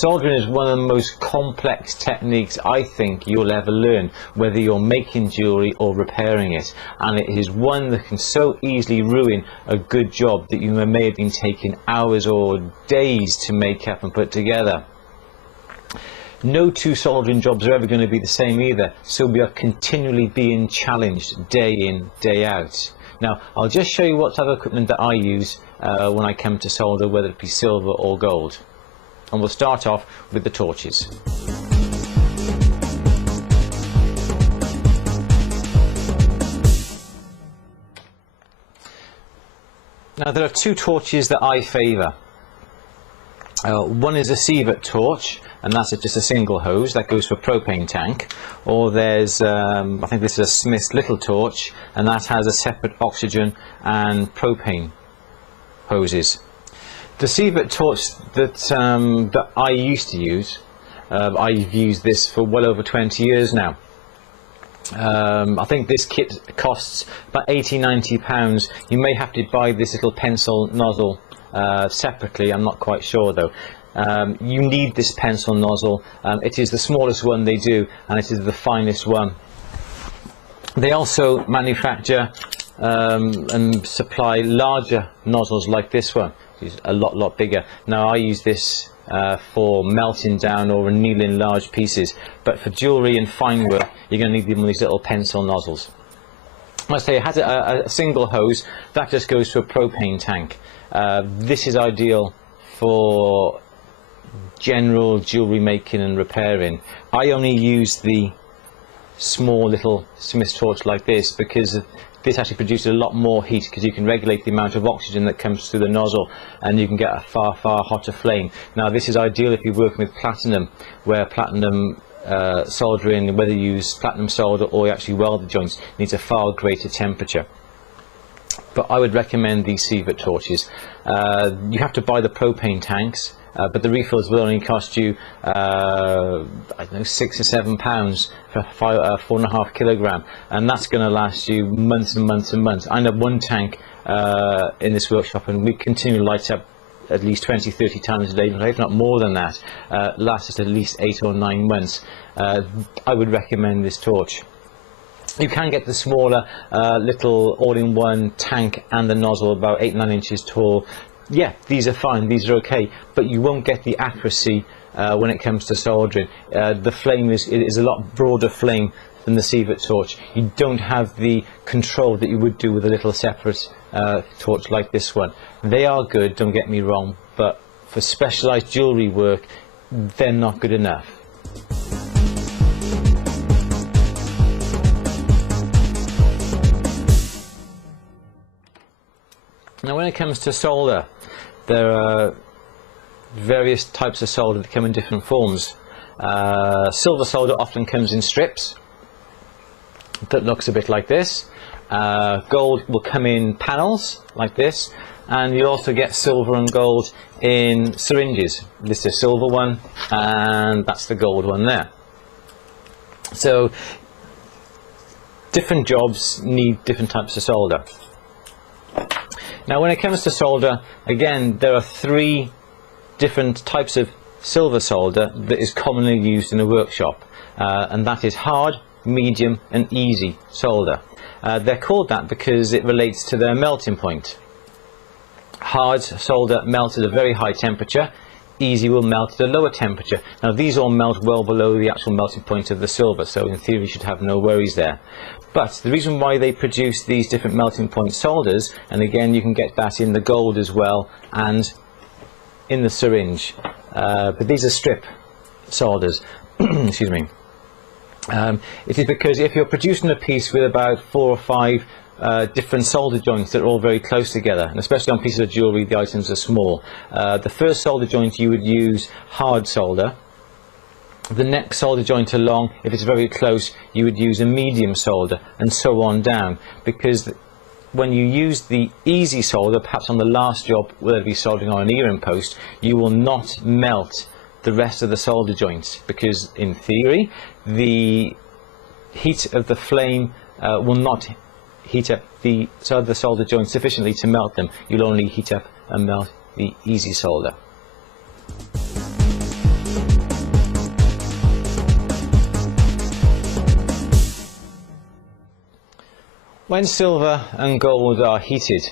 Soldering is one of the most complex techniques I think you'll ever learn, whether you're making jewellery or repairing it, and it is one that can so easily ruin a good job that you may have been taking hours or days to make up and put together. No two soldering jobs are ever going to be the same either, so we are continually being challenged day in, day out. Now, I'll just show you what type of equipment that I use when I come to solder, whether it be silver or gold. And we'll start off with the torches. Now, there are two torches that I favour. One is a sievert torch, and that's just a single hose that goes for propane tank. Or there's, I think this is a Smith's little torch, and that has a separate oxygen and propane hoses. The sievert torch that I used to use, I've used this for well over 20 years now. I think this kit costs about £80–90. You may have to buy this little pencil nozzle separately, I'm not quite sure though. You need this pencil nozzle. It is the smallest one they do, and it is the finest one. They also manufacture and supply larger nozzles like this one. It's a lot bigger. Now I use this for melting down or annealing large pieces, but for jewellery and fine work you're going to need one of these little pencil nozzles. I say it has a single hose that just goes to a propane tank. This is ideal for general jewellery making and repairing. I only use the small little Smith's torch like this because this actually produces a lot more heat, because you can regulate the amount of oxygen that comes through the nozzle and you can get a far hotter flame. Now this is ideal if you're working with platinum, where platinum soldering, whether you use platinum solder or you actually weld the joints, needs a far greater temperature. But I would recommend these sievert torches. You have to buy the propane tanks, but the refills will only cost you I don't know, £6 or £7 for 4.5 kilogram, and that's going to last you months and months and months. I have one tank in this workshop, and we continue to light up at least 20–30 times a day, if not more than that. Lasts us at least 8 or 9 months. I would recommend this torch. You can get the smaller little all-in-one tank and the nozzle about 8–9 inches tall. Yeah, these are fine, these are okay, but you won't get the accuracy when it comes to soldering. The flame is a lot broader flame than the sievert torch. You don't have the control that you would do with a little separate torch like this one. They are good, don't get me wrong, but for specialised jewellery work, they're not good enough. Now when it comes to solder, there are various types of solder that come in different forms. Silver solder often comes in strips that looks a bit like this. Gold will come in panels like this, and you'll also get silver and gold in syringes. This is a silver one and that's the gold one there. So different jobs need different types of solder. Now when it comes to solder, again, there are 3 different types of silver solder that is commonly used in a workshop, and that is hard, medium and easy solder. They're called that because it relates to their melting point. Hard solder melts at a very high temperature, easy will melt at a lower temperature. Now these all melt well below the actual melting point of the silver, so in theory you should have no worries there. But the reason why they produce these different melting point solders, and again you can get that in the gold as well and in the syringe, but these are strip solders, excuse me. It is because if you're producing a piece with about 4 or 5 different solder joints that are all very close together, and especially on pieces of jewellery the items are small, the first solder joint you would use hard solder. The next solder joint along, if it's very close, you would use a medium solder, and so on down, because when you use the easy solder, perhaps on the last job, whether it be soldering on an earring post, you will not melt the rest of the solder joints, because in theory the heat of the flame will not heat up the solder joints sufficiently to melt them. You'll only heat up and melt the easy solder. When silver and gold are heated,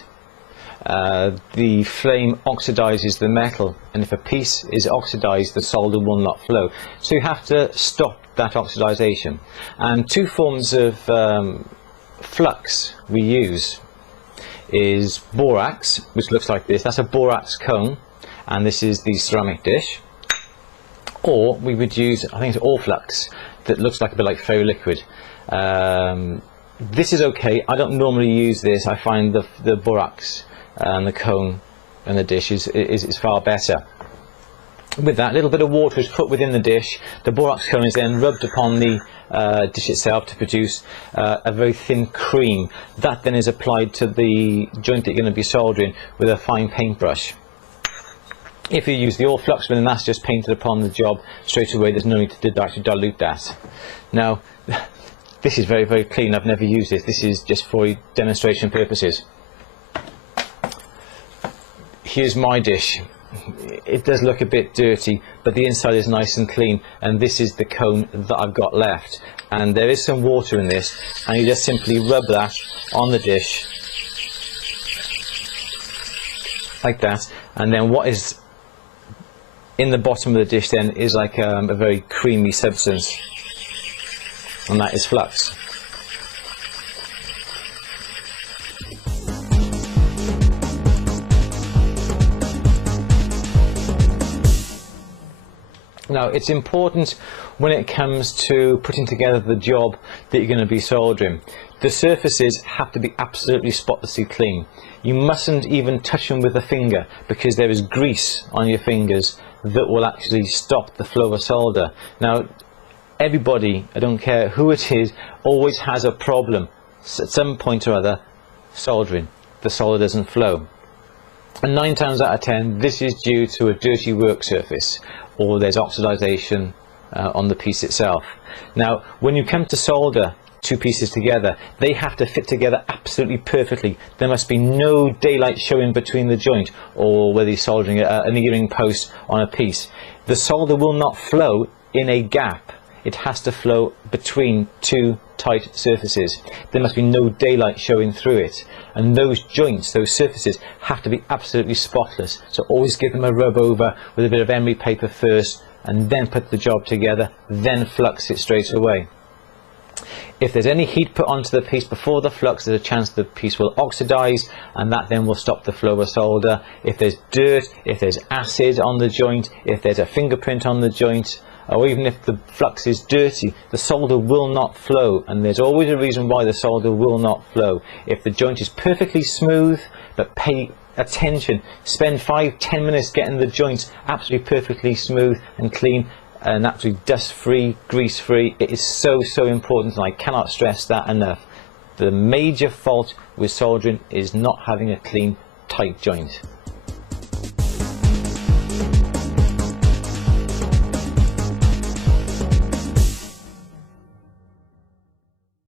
the flame oxidizes the metal, and if a piece is oxidized, the solder will not flow. So you have to stop that oxidization. And two forms of flux we use is borax, which looks like this. That's a borax cone, and this is the ceramic dish. Or we would use, I think it's all flux, that looks like a bit like ferroliquid. This is okay. I don't normally use this. I find the borax and the cone and the dish is far better. With that, a little bit of water is put within the dish. The borax cone is then rubbed upon the dish itself to produce a very thin cream. That then is applied to the joint that you're going to be soldering with a fine paintbrush. If you use the all flux, then that's just painted upon the job straight away. There's no need to actually dilute that. Now, this is very, very clean. I've never used this. This is just for demonstration purposes. Here's my dish. It does look a bit dirty, but the inside is nice and clean, and this is the cone that I've got left. And there is some water in this, and you just simply rub that on the dish like that, and then what is in the bottom of the dish then is like a very creamy substance, and that is flux. Now, it's important when it comes to putting together the job that you're going to be soldering. The surfaces have to be absolutely spotlessly clean. You mustn't even touch them with a finger, because there is grease on your fingers that will actually stop the flow of solder. Now, everybody, I don't care who it is, always has a problem at some point or other soldering. The solder doesn't flow. And 9 times out of 10, this is due to a dirty work surface, or there's oxidization on the piece itself. Now, when you come to solder two pieces together, they have to fit together absolutely perfectly. There must be no daylight showing between the joint, or whether you're soldering an earring post on a piece. The solder will not flow in a gap. It has to flow between two tight surfaces. There must be no daylight showing through it. And those joints, those surfaces, have to be absolutely spotless. So always give them a rub over with a bit of emery paper first, and then put the job together, then flux it straight away. If there's any heat put onto the piece before the flux, there's a chance the piece will oxidize, and that then will stop the flow of solder. If there's dirt, if there's acid on the joint, if there's a fingerprint on the joint, or even if the flux is dirty, the solder will not flow, and there's always a reason why the solder will not flow. If the joint is perfectly smooth, but pay attention, spend 5-10 minutes getting the joint absolutely perfectly smooth and clean, and absolutely dust-free, grease-free. It is so, so important, and I cannot stress that enough. The major fault with soldering is not having a clean, tight joint.